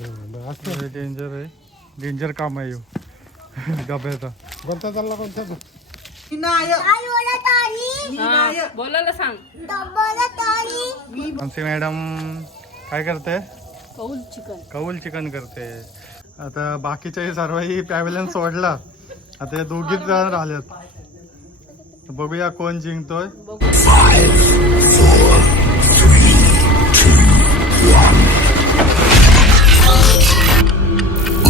Danger आहे, danger काम आहे डब्याचा. कोणता चालला कोणता बोलायला सांग. आमची मॅडम काय करते? कौल चिकन करते. आता बाकीचे सर्वही पॅव्हलियन सोडला, आता हे दोघीच जण राहिलेत. बघूया कोण जिंकतोय.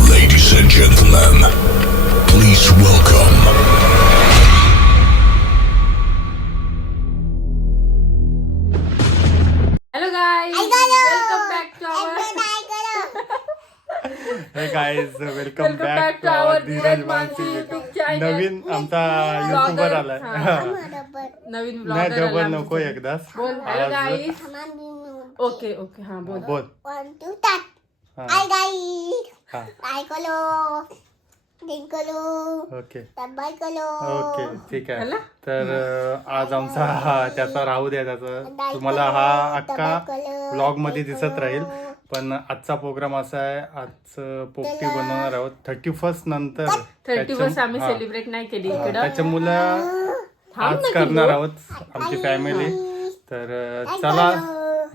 Ladies and gentlemen, please welcome. Hello guys, welcome back to our hey guys, welcome back to our Dheeraj Mansi YouTube channel. नवीन आमचा युट्यूबर आलाय. नवीन नाही ब्लॉगर डबल नको एकदाच. बोल हॅलो गाईज. ओके ओके हा बोल. बोल. 1 2 3 हा. हाय गाईस हा. काय कलो डिंकलो ओके बाय कलो ओके ठीक आहे. हॅलो? तर आज आमचा त्याचा राहू द्या, त्याचा तुम्हाला हा अख्खा ब्लॉग मध्ये दिसत राहील. पण आजचा प्रोग्राम असा आहे, आज पोपटी बनवणार आहोत 31 नंतर. 31 आम्ही सेलिब्रेट नाही केली इकडं. त्याच्या मुलं आज करणार आहोत आमची फॅमिली. तर चला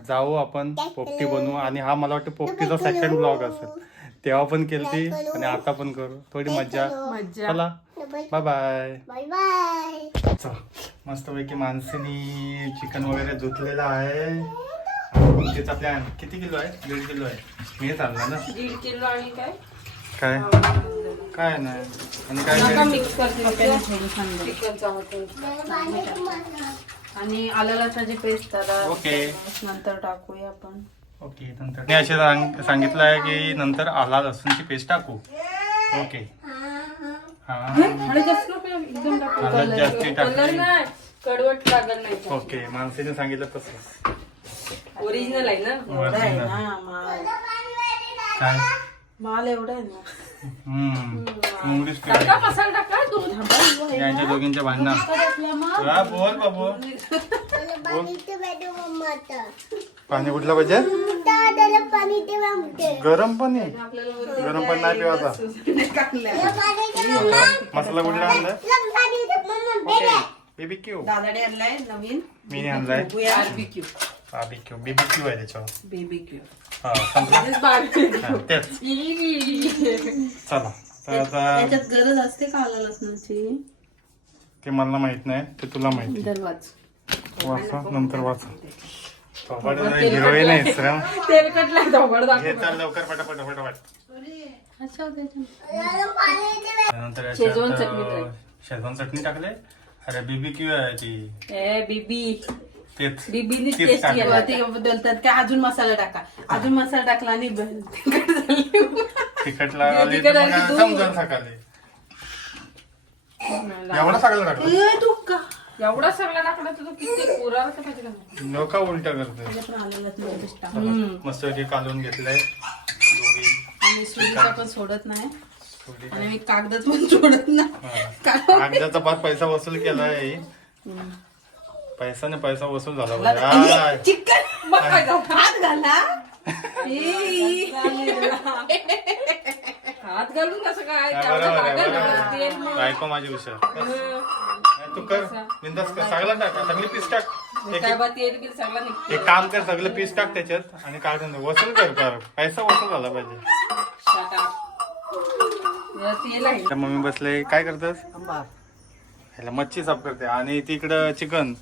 जाऊ आपण पोपटी बनवू. आणि हा मला वाटतं पोपटीचा सेकंड ब्लॉग असेल. तेव्हा पण केलती आणि आता पण करू, थोडी मज्जा. चला बाय बाय. Bye bye. मस्तपैकी माणसाने चिकन वगैरे धुतलेलं आहे. पोपटीचा प्लॅन किती किलो आहे? 1.5 किलो आहे. मी चालला ना 1.5 किलो आणि काय काय काय नाही. आणि काय नका मिक्स करते चिकनचा होते. आणि आलं लसणाची पेस्ट त्याला ओके नंतर टाकूया आपण. ओके नंतर मी असे सांगितलं आहे की नंतर आला लसूणची पेस्ट टाकू. ओके हा हळद जास्त नको एकदम टाकू. हळद जास्ती कलर टाकली. नाही कडवट लागत नाही. ओके माणसाने सांगितलं तसं. ओरिजिनल आहे ना. Original. काय माल एवढा आहे ना. मुंगरीच टाका मसाला टाका. दूध यांच्या दोघींच्या भांडणं. हा, बोल बाबू. पाणी ते बेडू मम्माचा पाणी कुठलं पाहिजे? दादाला पाणी ते मागते गरम पाणी. गरम पाणी नाही पिवायचा. मसाला कुठला आणलाय? पाणी ते मम्मा बीबीक्यू. दादाने आणलाय नवीन. मी आणलाय बार्बिक्यू. बीबीक्यू. बीबीक्यू आहे त्याच्यावर. बेबीक्यू. हा संपलं. हा, तेच चला. तर आता त्याच्यात गरज असते का आलं लसणाची? ते मला माहित नाही, ते तुला माहिती. दरवाज वाचा नंतर वाचा. हिरोईन आहेस रे. तेलकट लागतं. हे चाल लवकर पटापट पटापट. त्यानंतर शेजवान याच्यात, चटणी टाक. शेजवान चटणी टाकले. अरे बीबीक्यू आहे ती. ए बीबी तेच बीबीनी तेच टेस्ट टाकलं. केला. ते बोलतात काय अजून मसाला टाका. अजून मसाला टाकला आणि तिखट झाली. तिखट लागली तिखट तर आली मग तू. समजून सकाळी एवढं सगळं टाकलं. तू का एवढा सगळा टाकला तर किती पुरा पाहिजे का? लोक उलट करते. मस्त काढून घेतलंय दोघी. आणि सुरीचा पण सोडत नाही आणि मी कागदच पण सोडत नाही. कागदाचा फार पैसा वसूल केलाय. पैसाने पैसा वसूल झाला पाहिजे. चिकन हात घाला. हात घालून कसं काय? बायको माझी हुशार. तू कर बिंदास कर. सगळं टाक, सगळी पीस टाक. एक काम कर, सगळं पीस टाक त्याच्यात आणि काढून दे. वसूल कर. पैसा वसूल झाला पाहिजे. मम्मी बसले. काय करतेस? ह्याला मच्छी साफ करते. आणि तिकडं चिकन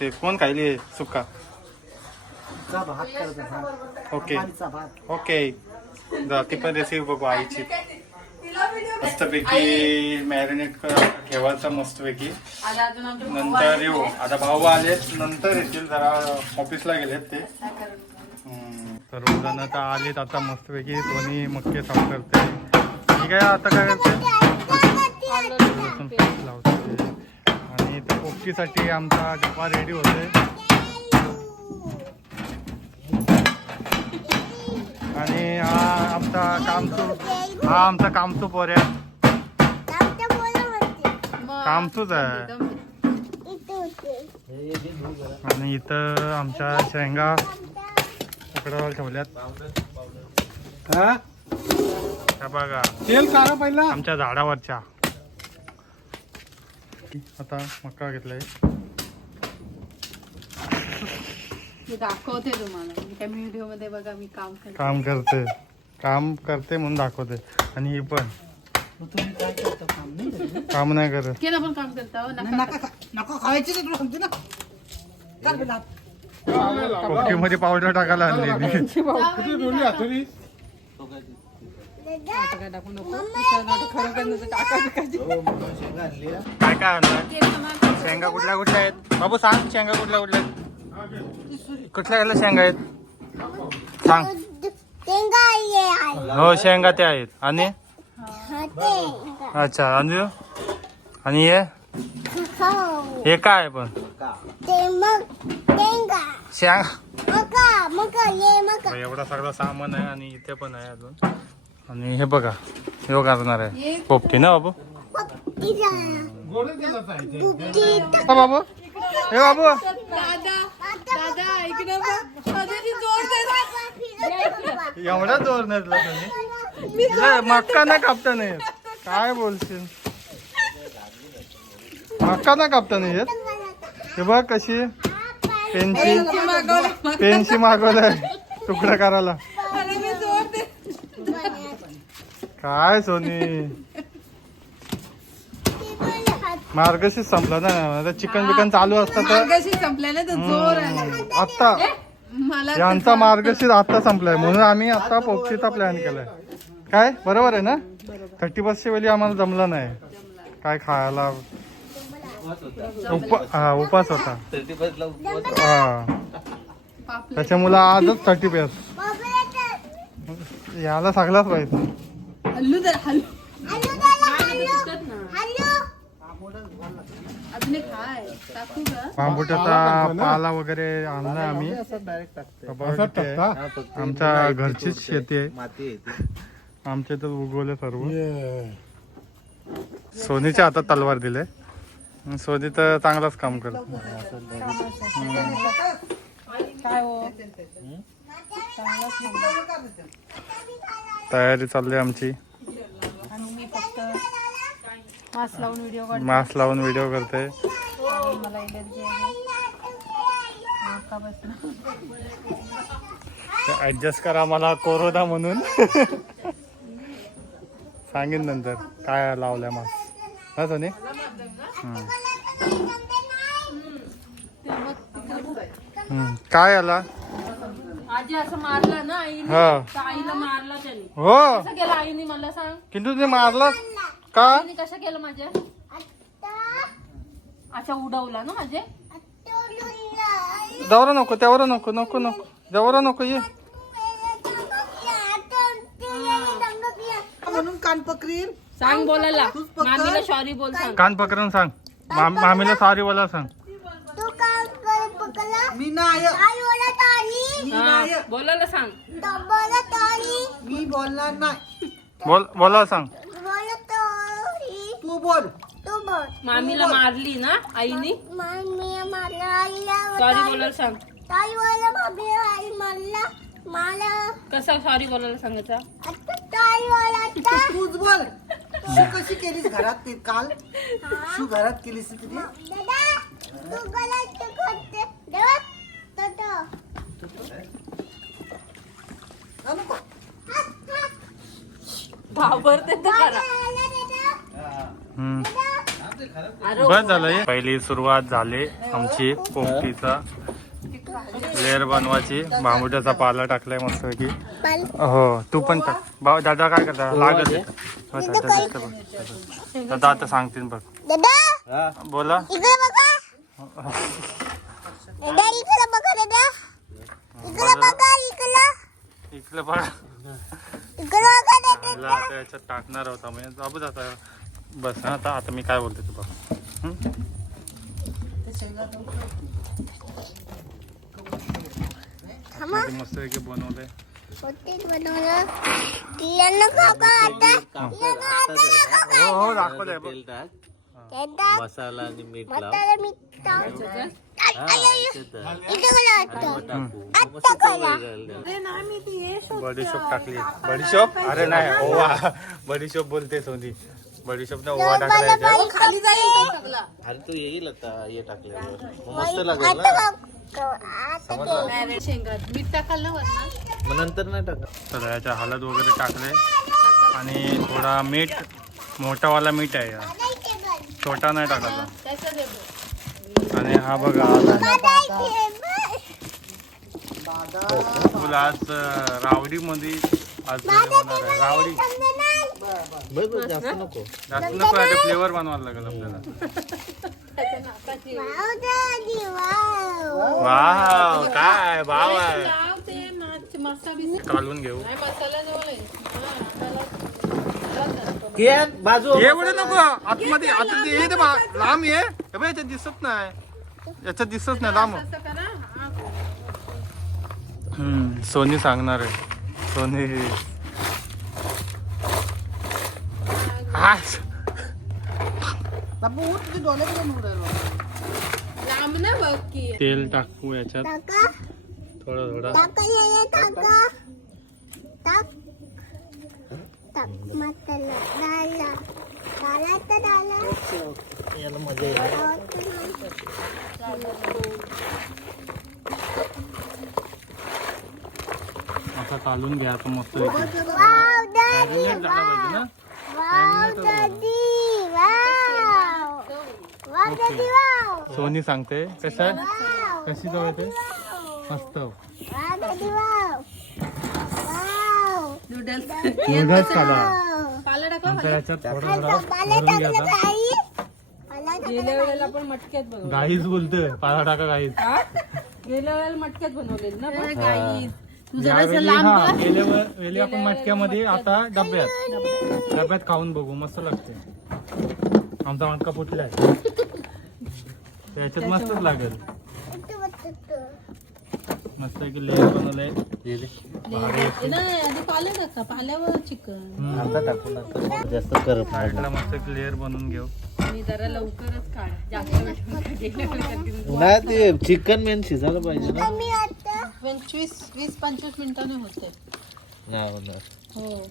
ते कोण खायली सुक्का. ओके ओके जा ती पण रेसिपी बघू आईची. मस्तपैकी मॅरिनेट ठेवायचा मस्तपैकी. नंतर येऊ. आता भाऊ आलेत, नंतर येतील. जरा ऑफिसला गेलेत ते. सर्वजण आता आलेत. आता मस्तपैकी दोन्ही मक्के साफ करते. ठीक आहे. आता काय करते? लावते. आणि पोपटीसाठी आमचा डबा रेडी होतोय. आणि हा आमचा कामचू पोऱ्या. कामचूच आहे. आणि इथं आमच्या शेंगा पकडायला ठेवल्यात. हा बघा तेल काढा पहिला आमच्या झाडावरच्या. आता मका घेतलाय. मी दाखवते तुम्हाला. मी त्या व्हिडिओ मध्ये बघा मी काम करते म्हणून दाखवते. आणि ही पण तुम्ही काय करता काम नाही काम नाही करत. केलं पण काम करता नका खायची ना तुला सांगते ना. चाल बेटा. पोपटी मध्ये पावडर टाकायला आणली. काय काय आणलं? शेंगा कुठल्या कुठल्या आहेत बाबू सांग. शेंगा कुठल्या कुठल्या आहेत? कुठल्या कुठल्या शेंगा आहेत सांग. हो शेंगा त्या आहेत. आणि अच्छा आणि हे काय आहे पण शेंगा एवढा सगळं सामान आहे. आणि इथे पण आहे अजून. आणि हे बघा हे करणार आहे पोपटी ना बाबू. बाबू हे बाबू एवढा जोर नसला तुम्ही. मक्का नाही कापता नाही येत. काय बोलशील मक्का नाही कापता नाही येत. हे बघ कशी पेनशी मागवलंय तुकडा करायला. काय सोनी मार्गशीच संपला ना. चिकन बिकन चालू असतं तर संपल्याला तर जोर आहे. आता मला यांचा मार्गशीर आता संपलाय म्हणून आम्ही आता पोपटीचा प्लॅन केलाय. काय बरोबर आहे ना. 31च्या वेळी आम्हाला जमलं नाही काय खायला. उपास होता हा त्याच्यामुळे आजच 31. याला सगळाच पाहिजे. हल्लू तर हल्लू अजून एक हाय टाकू का? बांबुटाचा पाला वगैरे आणलाय आम्ही. आमच्या घरचीच शेती आहे. आमच्या तर उगवले सर्व. सोनीच्या हातात तलवार दिले. सोनी तर चांगलाच काम करते. काय हो तयारी चालली आमची. आणि मी फक्त मास्क लावून व्हिडिओ काढते. मास्क लावून व्हिडिओ करते. मला एलर्जी आहे. नाका बसणं. ऍडजस्ट करा मला कोरोना म्हणून. सांगेन नंतर काय लावलंय मास्क हा सोनी. काय आला आजी असं मारलं ना आईने. हा तर आईला मारला त्याने. हो कसं केलं आईने मला सांग. किंतु ते मारला का. आईने कसं केलं माझ्या. अच्छा उडवला ना माझे. जवळ नको त्यावर नको नको नको जवळ नको ये. म्हणून कान पकरीन. सांग बोलायला. मामीला सॉरी बोल सांग. कान पकडून सांग. मामीला सॉरी बोला सांग. मी नाही हा, बोलायला सांग. मी बोलणार नाही. बोला सांग. तू बोल. मामीला मारली ना आईनी. सॉरी बोलायला सांग. कसा सॉरी बोलायला सांगायचा. तूच बोल. शू कशी केलीस घरात ते काल. शू घरात केलीस तिथे. घाबरते तर खरा. बस झालं. पहिली सुरुवात झाली आमची पोपटीचा लेअर बनवायची. बांबुट्याचा पाला टाकलाय मस्त की. हो तू पण टाक. भाऊ दादा काय करता लागत दादा आता सांगतील बघ. बोला इकडे बघा. याच्यात टाकणार होता म्हणजे बाबू जाता. बस हा आता मी काय बोलते तू बघ. मस्त बनवलंय. हो दाखवलंय बघ. एकदा मसाला आणि मीठ लाव मसाला मीठ टाक. हा, याच्यात इथे मला वाटतं. टाकू मग मस्त चव येईल. अरे नाही मी ती हे बडीशोप टाकली. बडीशोप अरे नाही ओवा. बडीशोप बोलते सोनी. बडीशोप ना ओवा टाकला याच्यात. खाली जाईल तो सगळा. अरे तू येईल आता हे टाकल्यावर मग मस्त लागेल ना. नाही, शेंगात मीठ टाकाल ना वरनं. मग नंतर नाही टाका. तर याच्या हळद वगैरे टाकले आणि थोडा मीठ. मोठावाला मीठ आहे हा. छोटा नाही टाकायचा. त्याचं दे बघ. आणि हा बघा तुला आज रावडी मध्ये आज होणार आहे रावडी. बघ जास्त नको. जास्त नको आहे फ्लेवर बनवायला लागेल आपल्याला. वाव काय भाव आहे. लाव ते मसाला बिसा. काढून घेऊ. नाही मसाला जवळ बाजू एवढं नको आतमध्ये आतमध्ये ये ते लांब ये हे बघ, याच्यात दिसत नाही. याच्यात दिसत नाही लांब. असं करा. सोनी सांगणार आहे. सोनी आज बाबू उठ, तुझे डोळे पण उडाल. लांब ना बघ की. तेल टाकू याच्यात टाका. थोडं थोडं. टाका हे टाका. टाक. टाक मसाला. डाला. डाला तर डाला. याला मजा येईल. आता काढून घ्या आता मस्त वाव दादी. झाला पाहिजे ना. वाव दादी. वाव. वाव दादी वाव. सोनी सांगते कशा वाव. कशी जाऊ येते मस्त. वाव दादी वाव. वाव. नूडल्स. नूडल्स काढा. वाव. पाला टाका. नंतर याच्यात थोडं थोडं पाला भरून घ्या टाकलं आता. आई. पाला गेल्या वेळेला आपण मटक्यात बनवलं. गाईच बोलते पाला टाका गाईच. गेल्या वेळेला मटक्यात बनवलेलं ना गाई. तू यावेळी जरासं लांब हा, बघ. वेली आपण मटक्यामध्ये आता डब्यात खाऊन बघू मस्त लागते. आमचा मटका फुटलाय त्याच्यात मस्तच लागेल. मस्त की लेअर बनवलंय. नाही आधी पाल्या टाका. पाल्यावर चिकन. आता टाकू नका जास्त करत नाही. साईडला मस्त की लेअर बनवून घेऊ. आणि जरा लवकरच काढ. जास्त वेळ नका. गेल्या वेळेला नाही ते चिकन मेन शिजायला पाहिजे ना. 20-25 मिनिटांनी होते. नाही होणार. हो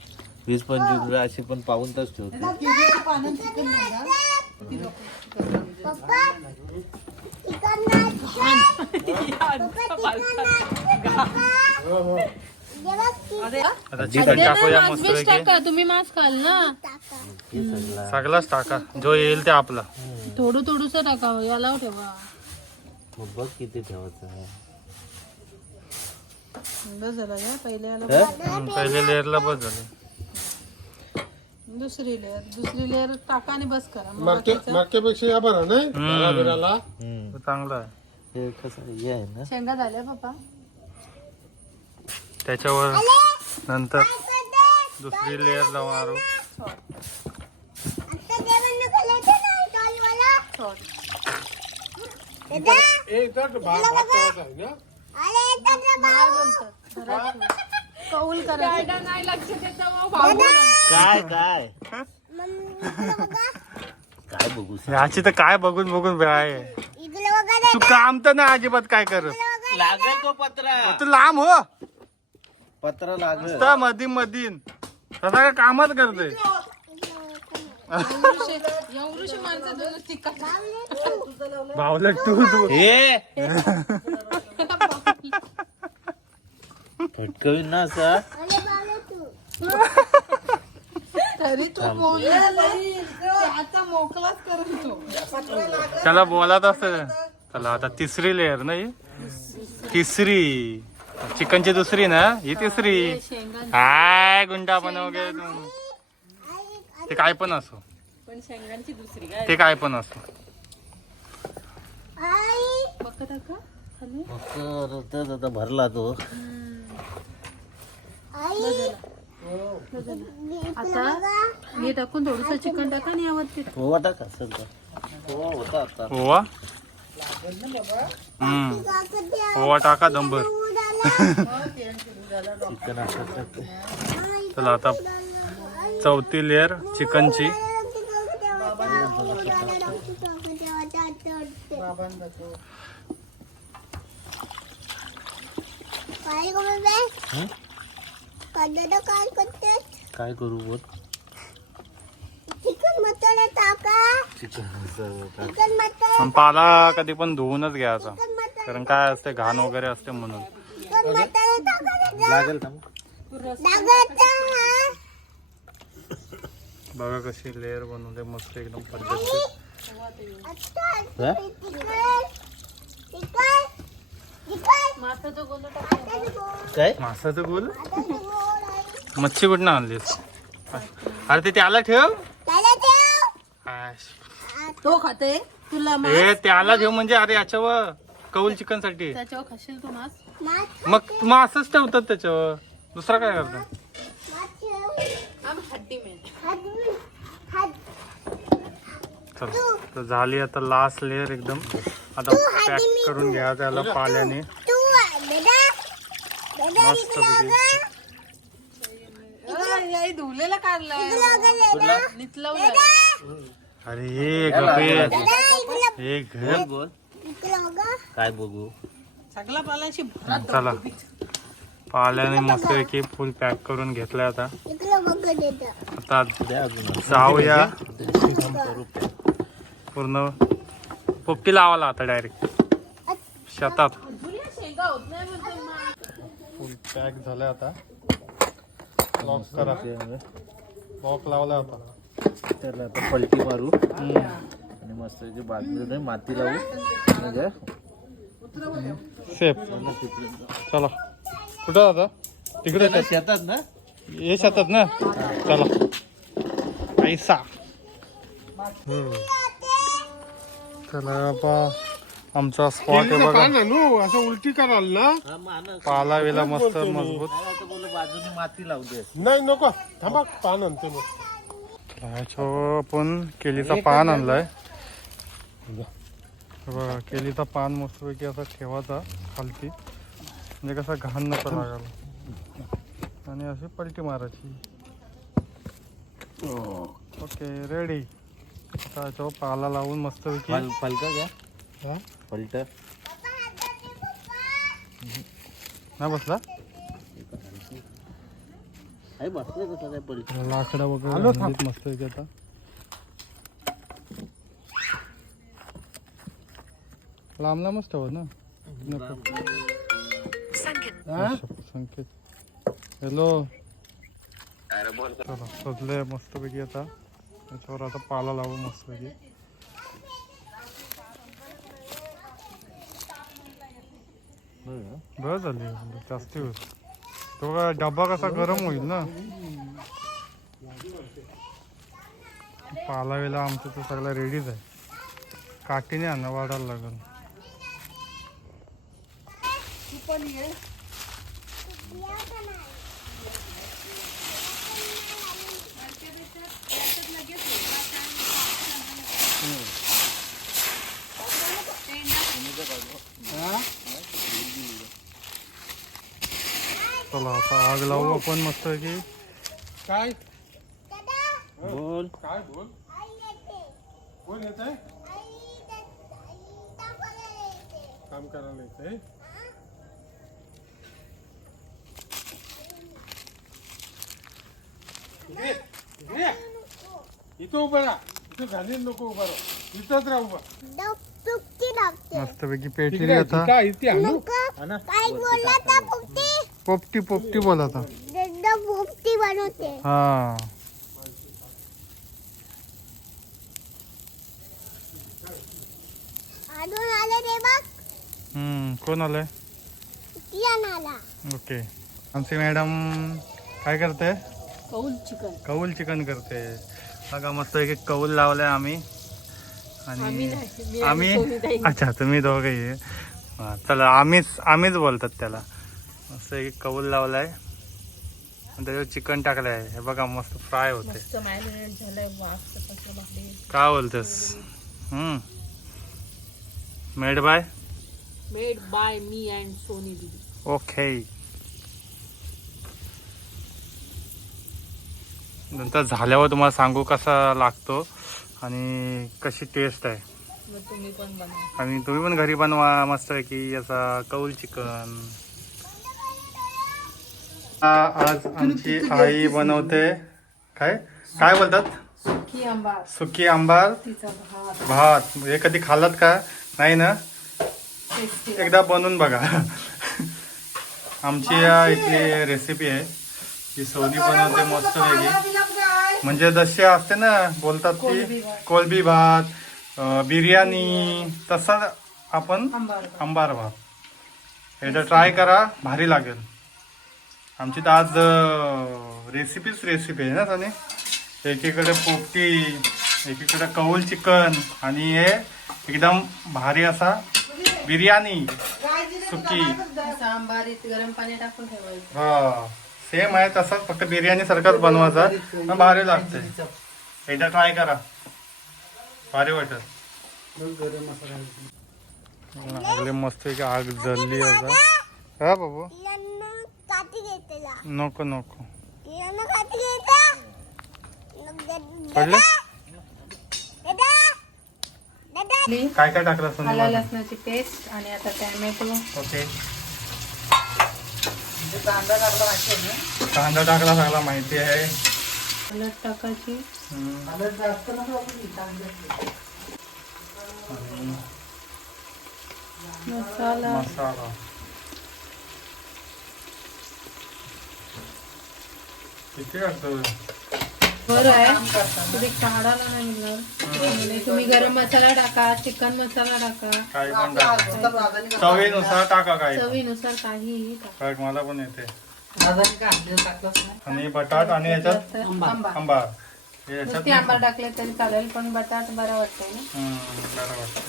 20-25 अशी पण पाऊन तास ठेवते. आता चिकन टाकूया मस्त मास्क टाका. तुम्ही मास्क खाल ना. सगळाच टाका जो येईल ते आपला. थोडं थोडंसं टाकावं. याला ठेवा. मग बघ किती ठेवायचं आहे. बस झाला का पहिल्या याला. पहिले लेअरला बस झाले. दुसरी लेअर टाका आणि बस करा. मग मागच्यापेक्षा या बरं नाही बिराला हम्म. चांगला आहे. हे कसं हे आहे ना. शेंगा झाल्या पप्पा. त्याच्यावर नंतर दुसरी लेअर मारू. कौल करायचं. नाही लक्ष काय काय काय बघू याची तर काय बघून बघून आहे. तू काम तर नाही अजिबात काय कर. लागेल तो पत्रा. तू लांब हो पत्रा लागेल. नुसता मधीन मधीन तसा काय कामच करते. एवढीशी माणसं दोन तिखट. बावलट तू हे फटकवीन ना असा. तरी तू बोलला नाही. आता मोकलाच करत तो. त्याला बोलात असत. चला आता तिसरी लेअर नाही तिसरी चिकनची दुसरी ना ही तिसरी. हाय गुंडा बनव गे तू. ते काय पण असो. पण शेंगांची दुसरी काय. ते काय पण असो. बघ टाका खाली. मग आता भरला तो. आता हे टाकून थोडस चिकन टाका आणि यावरती हो टाका सगळं. हो होता आता. ओवा ओवा टाका दंबर. चिकन असं. चला आता चौथी लेअर चिकनची. बाबांना तो. काय गो बेबे कदादा काय करतेस काय करू बोल चिकन मसाला टाका चिकन मसाला पण पाला कधी पण धुवूनच घ्यायचा, चिकन मसाला कारण काय असते घाण वगैरे असते म्हणून. चिकन मसाला टाका दादा लागेल थांब. दादाचा हा बघा कशी लेअर बनवते मस्त एकदम पद्धतशीर. अच्छा चिकन चिकन चिकन मासाचं गोलं टाक. काय मासाचं गोल मच्छी कुठं आणलीस? अरे ते त्याला ठेव. त्याला ठेव आश. तो खाते तुला मास ए त्याला ठेव म्हणजे अरे याच्यावर कौल चिकन साठी. त्याच्यावर खाशील तू मास. माछ मग मासच ठेवतात त्याच्यावर, दुसरा काय करतात? माछ ठेव आम हड्डी मेन. हात चल तर झाली आता लास्ट लेअर एकदम. आता पॅक करून घ्या त्याला पाल्याने तू दादा दादा मस्त याई धुलेला काढलाय दादा नितलवलाय. अरे हे गप्पे दादा हे घर. बोल इकडं काय बघू. सगळा पालाशी भरात चला पाल्याने मस्तपैकी फुल पॅक करून घेतलाय. आता इकडं बघ देतं आता द्या अजून जाऊया करू पूर्ण पोपटी लावायला आता डायरेक्ट शेतात. शेंगा होत नाही म्हणतो मा. फुल पॅक झालंय आता. लॉक करा, लॉक लावलाय आता. त्याला आता पलटी मारू आणि मस्त बाजूला माती लावू म्हणजे सेफ. चला कुठं आता? तिकडे त्याला शेतात ना ये शेतात ना. चला पैसा. चला बा आमचा स्पॉट आहे केळीचं बघा. पान आणू असं उलटी कराल ना. हा मग आणा. पाला वेला मस्त मजबूत. नाही, आता बोलू बाजूने माती लावू दे. नाही नको थांबा पान आणते मग. ह्याच्यावर आपण केलीचा पान आणलाय. हे बघा केलीचा पान मस्तपैकी असा ठेवायचा खालती, म्हणजे कसा घाण नको लागायला. आणि अशी पलटी मारायची. Okay ready. आता ह्याच्यावर पाला लावून मस्तपैकी फलका घ्या. हा? पलट नाही बसला. आहे बसलं कसं काय पलट. लाकडा वगैरे घालून मस्तपैकी आता. लांब लांबच ठेवत ना. नको. संकेत हॅलो. चला सजले मस्तपैकी आता. त्याच्यावर आता पाला लावू मस्तपैकी. बरं झाली जास्ती होईल. तो काय डब्बा कसा गरम होईल ना. पाला वेला आमचं तर सगळं रेडीच आहे. काठीने आणा वाढायला लागेल. चला आता आग लावू आपण मस्त की. काय बोल काय बोल कोण येत आहे काम करायला येते. इथं उभं राहा. इथं झाली नको उभा राहा. इथंच राहा उभा. सुट्टी लागते मस्तपैकी पेटली आता. इथे आणू नको काय बोलला त्या पोपटी पोपटी पोपटी बोल आता. दादा पोपटी बनवते हा अजून आले रे बघ कोण आलंय? ती आणाला ओके आमची मॅडम काय करते? कौल चिकन. कौल चिकन करते. बघा मस्त एक कौल लावलाय आम्ही. आणि आम्ही अच्छा तुम्ही दोघे हा चला आम्हीच बोलतात त्याला. मस्त एक कौल लावलाय आणि त्याच्यावर चिकन टाकलं आहे. हे बघा मस्त फ्राय होते. मस्त मॅरिनेट झालंय. वाफ कसं भाकरी. काय बोलतेस? Made by made by me and Soni didi. Okay. नंतर झाल्यावर तुम्हाला सांगू कसा लागतो. आणि कशी टेस्ट आहे. मग तुम्ही पण बनवा. आणि तुम्ही पण घरी बनवा मस्त की याचा कौल चिकन. आज आमची आई बनवते काय काय बोलतात सुकी आंबा, सुकी आंबार तिचा भात, भात. हे कधी खाल्लात का? नाही ना? टेस्टी. एकदा बनवून बघा. आमची या इथली रेसिपी आहे. ही सोनी बनवते मस्त वेगळी. म्हणजे जसे असते ना बोलतात की कोलबी भात, बिर्याणी, तसा आपण आंबार भात. एकदा ट्राय करा, भारी लागेल. आमची तर आज रेसिपी आहे ना त्याने. एकीकडे पोपटी, एकीकडे कौल चिकन आणि हे एकदम भारी असा बिर्याणी सुकी. सांबार गरम पाणी टाकून ठेवायचं. हा सेम आहे तसाच, फक्त बिर्याणी सारखाच बनवायचा. पण भारी लागते. एकदा ट्राय करा, भारी वाटत. लागले मस्त की आग जळली आता. हा बाबू तिला काठी घेतला. नको नको तिला काठी घेतला. पडलं. आपली काय काय टाकलं असं आला लसणाची पेस्ट आणि आता टॅमॅटो. ओके. कांदा टाकला माहिती आहे ना? कांदा टाकला सगळा माहिती आहे. हळद टाकायची. हळद जास्त नको वापरू, कांदा. मसाला. मसाला किती टाकतो? बरं आहे तुम्ही काढायला नाही मिळणार. तुम्ही गरम मसाला टाका, चिकन मसाला टाका, काही पण टाका, चवीनुसार टाका. काही चवीनुसार काहीही टाका. काय मला पण येते. दादाने काय आणलेलं टाकलंच नाही. आणि बटाट आणि याच्यात आंबा. आंबा. हे याच्यात नुसती आंबा टाकले तरी चालेल, पण बटाट बरा वाटतंय ना. बरं वाटतं.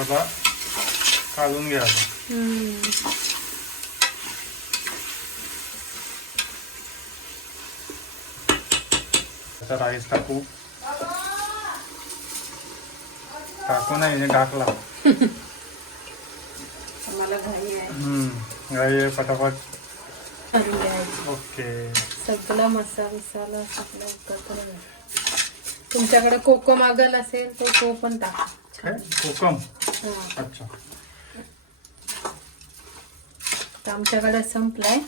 आता काढून घ्या. आता राईस टाकू नाही टाकला. मला घाई आहे. गाई फटाफट. करून घ्यायचं. ओके. सगळा मसाला सगळं एकत्र घालायचं. तुमच्याकडे कोको मागल असेल तर तो पण टाका. काय कोकम? हा. अच्छा. तर आमच्याकडे संपलाय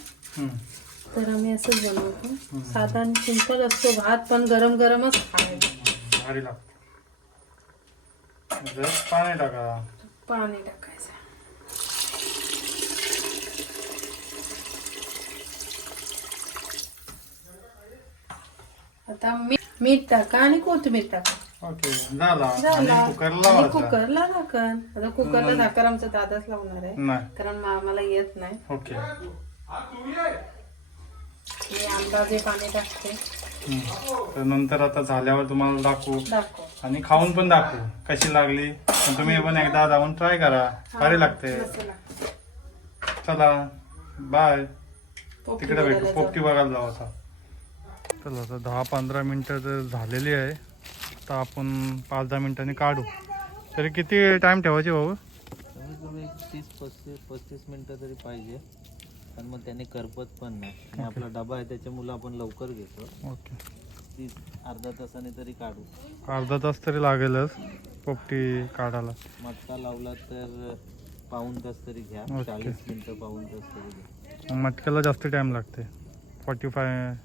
तर आम्ही असंच बनवतो. साधारण सिंपल असतो भात, पण गरम गरमच खायला भारी लागतो. जस्ट पाणी टाका. पाणी टाकायचं. आता मीठ टाका आणि कोथिंबीर टाका. ओके झाला. झाला. आणि कुकरला आणि लावायचा. कुकरला झाकण. आता कुकरला झाकण आमचा दादाच लावणार आहे, नाही. कारण आम्हाला येत नाही. ओके. मी अंदाजे पाणी टाकते. तर नंतर आता झाल्यावर तुम्हाला दाखवू दाखव. आणि खाऊन पण दाखवू कशी लागली. पण तुम्ही पण एकदा जाऊन ट्राय करा, भारी लागते. कसं लागतं. चला बाय. पोपटी तिकडे भेटू, बघायला पोपटी बघायला जाऊ आता. चला आता 10-15 मिनिटं तर झालेली आहे. तर आपण 5-10 मिनिटांनी काढू. तरी किती टाइम ठेवायची भाऊ? कमीत कमी 30-35 मिनिटं तरी पाहिजे, पण मग त्याने करपत पण नाही. आणि आपला डबा आहे त्याच्यामुळे आपण लवकर घेतो. ओके. 30 अर्धा तासाने तरी काढू. अर्धा तास तरी लागेलच पोपटी काढायला. मटका लावला तर पाऊण तास तरी घ्या. ओके. 40 मिनिटं पाऊण तास तरी घ्या. मटक्याला जास्त टाइम लागते. 45.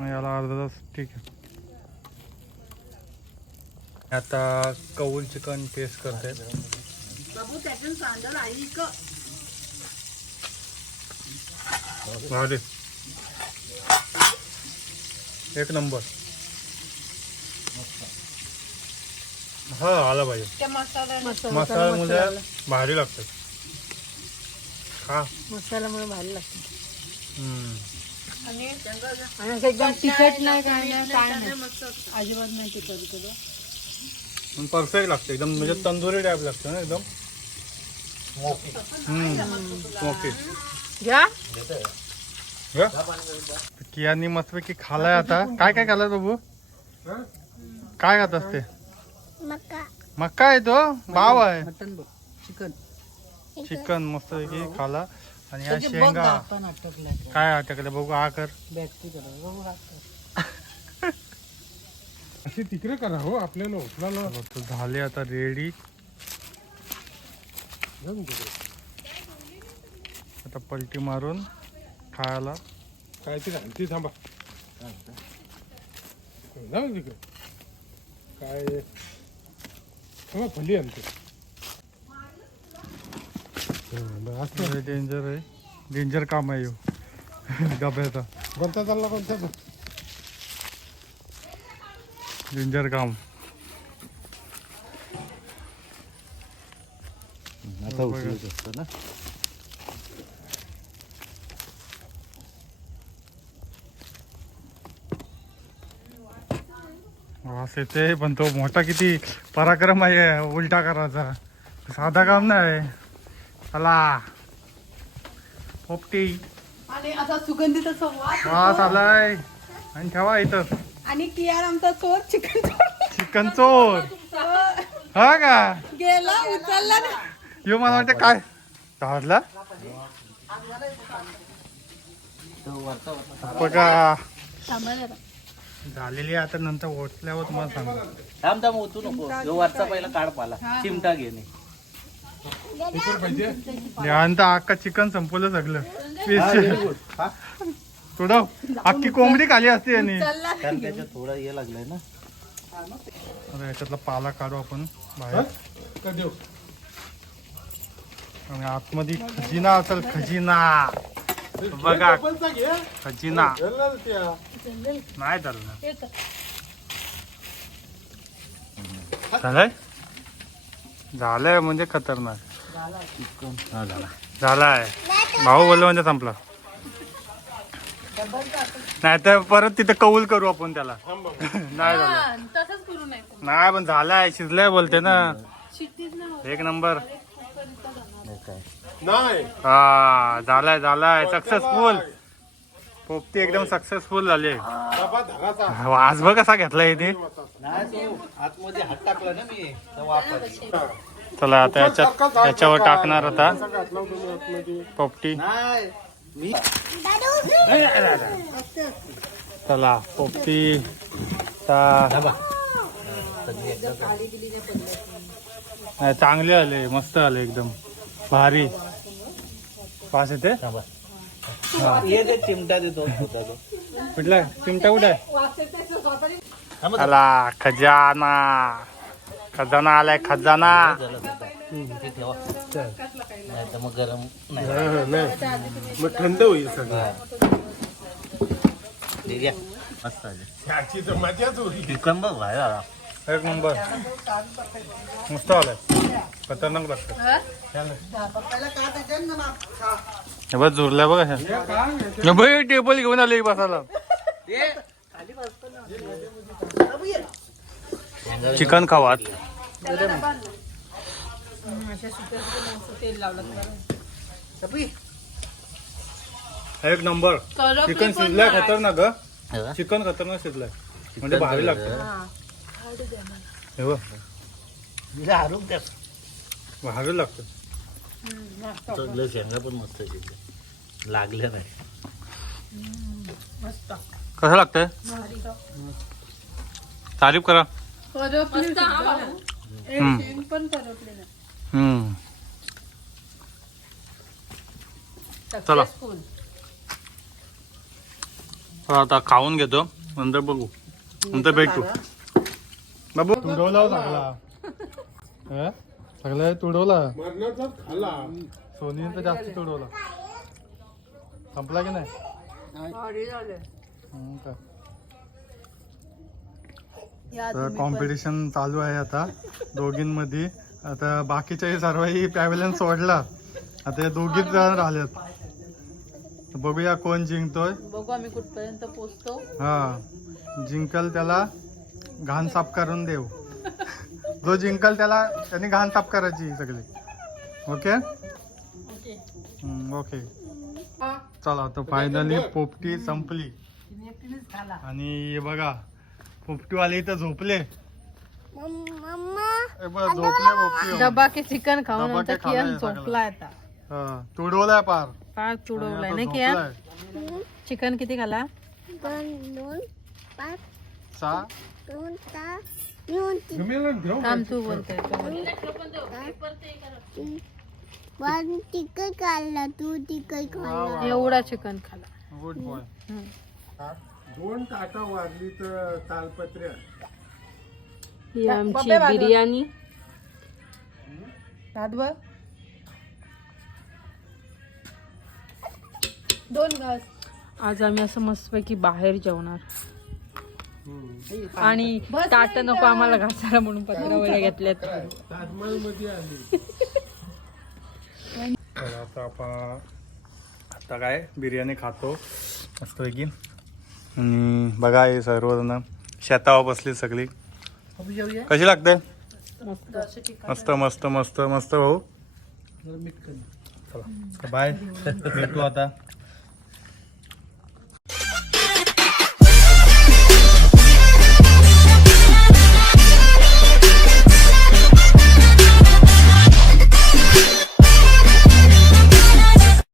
याला अर्धा तास ठीक आहे. आता कौल चिकन टेस्ट करते. भारी. एक नंबर. हा आला पाहिजे. त्या मसाल्यामुळे भारी लागतं. हा. मसाल्यामुळे भारी लागते. हम्म. आणि असं एकदम तिखट नाही, काय नाही, काय नाही, अजिबात नाही तिखट. परफेक्ट लागते एकदम. म्हणजे तंदुरी टाईप लागतं ना एकदम. स्मोकी. घ्या. कियानी मस्तपैकी खालाय. आता काय काय खालाय बाबू? काय खात असते? मका. मक्का आहे तो भाव आहे. चिकन. चिकन मस्तपैकी खाला. आणि या त्याचे बघ शेंगा आपण अटकलाय काय अटकले बघू हा कर बॅटरीकडे बघू हात. अशी तिकडे करा हो आपल्याला उचलायला तो झाले आता रेडी. जाऊन तिकडे. आता पलटी मारून खायला. काय ते आणखी थांबा जाऊ तिकडे काय थांबा फली आणते. डेंजर आहे, डेंजर काम आहे ह्यो. डब्याचा कोणता चालला कोणता डेंजर काम. आता उचलत असतं ना. वास येते पण तो मोठा किती पराक्रम आहे उलटा करायचा, साधा काम नाही. चला पोपटी आणि असा सुगंधित असा वास वास आलाय आणि ठेवा इथं. आणि कियार आमचा चोर चिकन चिकन चोर हा का गेला उचलला ना. ह्यो मला वाटतं काय धाडला बघा. झालेली आहे आता, नंतर ओतल्यावर तुम्हाला सांगतो. थांब थांब ओतू नको. ह्यो वरचा पहिला काढ पाला. चिमटा घेणे. यानंतर अख्खा चिकन संपवलं सगळं. थोडं अख्खी कोंबडी खाली असते यांनी. कारण त्याच्यात थोडा हे लागलाय ना. आता याच्यातला पाला काढू आपण बाहेर. का देऊ आणि आतमध्ये खजिना असेल, खजिना बघा. डबलचा घे खजिना जल्लाल त्या. नाही चालणार. झालंय झालंय म्हणजे खतरनाक झालाय. भाऊ बोललो म्हणजे संपला. नाही तर परत तिथे कौल करू आपण त्याला. नाही झालं तसंच करू नये. नाही पण झालाय, शिजलाय बोलते ना. शिट्टीच नाही एक नंबर. नाही हा झालाय झालाय सक्सेसफुल. पोपटी एकदम सक्सेसफुल झाली. डबा धराचा वास बघ कसा घेतलाय ते. नाही तो आतमध्ये हात टाकला ना मी. तर वापर. चला आता याच्यावर टाकणार आता घातला तुम्ही आतमध्ये. पोपटी. नाही मी चला पोपटी नाही, चांगले आले, मस्त आले, एकदम भारी. पास येते. ये ते चिमटा देतो होता तो. कुठला चिमटा कुठे आहे? आला खजाना. खजाना आलाय, खजाना. ते ठेवा. नाही तर मग गरम नाही. नाही मग थंड होईल सगळं. ठीक आहे. मस्त आहे. ह्याची तर मजाच होईल. चिकन बघ बाहेर आला. एक नंबर मस्त आलाय, खतरनाक लागतं. पप्पाला का त्याच्यात ना ना खा. हे बघ जुरल्या बघ अशा. बघ टेबल घेऊन आले बसायला. चिकन खावात तेल लावलं. सपी एक नंबर. चिकन शिजलाय खतरनाक ग. हे चिकन खतरनाक शिजलाय म्हणजे भारी लागतं. हे बघ बघ. आरोग्य भारी लागतं. सगळं शेंगा पण मस्त शिजले. लागल्या नाही. कसं लागतंय? तारीफ करा. पण करपले ना. चला आता खाऊन घेतो, नंतर बघू, नंतर भेटू. बाबू तुडवला सगळा सगळं तुडवला. मरणाचाच खाला. सोनी तर जास्त तुडवला. संपला की नाही? काय तर कॉम्पिटिशन चालू आहे आता दोघींमध्ये. आता बाकीच्याही सर्वही पॅव्हलियन सोडला. आता या दोघीच जण राहिल्यात. बघूया कोण जिंकतोय. बघू आम्ही कुठपर्यंत पोहोचतो. हा जिंकल त्याला घाण साफ करून देऊ. जो जिंकल त्याने घाण साफ करायची सगळी. Okay okay. चला तर फायनली पोपटी संपली. आणि हे बघा पोपटीवाले इथं झोपले. मम्मा हे बघ झोपले पोपटी. डबा के चिकन खाऊन डबा के नंतर खाल्लंय कियान सगळं. झोपला आता. हा तुडवलाय पार. पाक तुडवलाय नाही की यार चिकन किती खाला 2 5 सहा 2 6 2 3 थांब तू बोलतोय वन तिकट खाल्ला तू तिकट खाल्ला एवढा चिकन खाला गुड बॉय. 2 ताटा वाजली तर तालपत्र्या. ही आमची बिर्याणी आज आम्ही असं मस्तपैकी बाहेर जेवणार आणि ताट नको आम्हाला घासायला म्हणून पत्रावळ्या घेतल्यात. ताजमहल मध्ये आली. तर आता आपण आता काय बिर्याणी खातो मस्तपैकी. आणि बघा हे सर्वजण शेतावर बसली सगळी. कशी लागते? मस्त मस्त मस्त मस्त भाऊ. चला बाय भेटू आता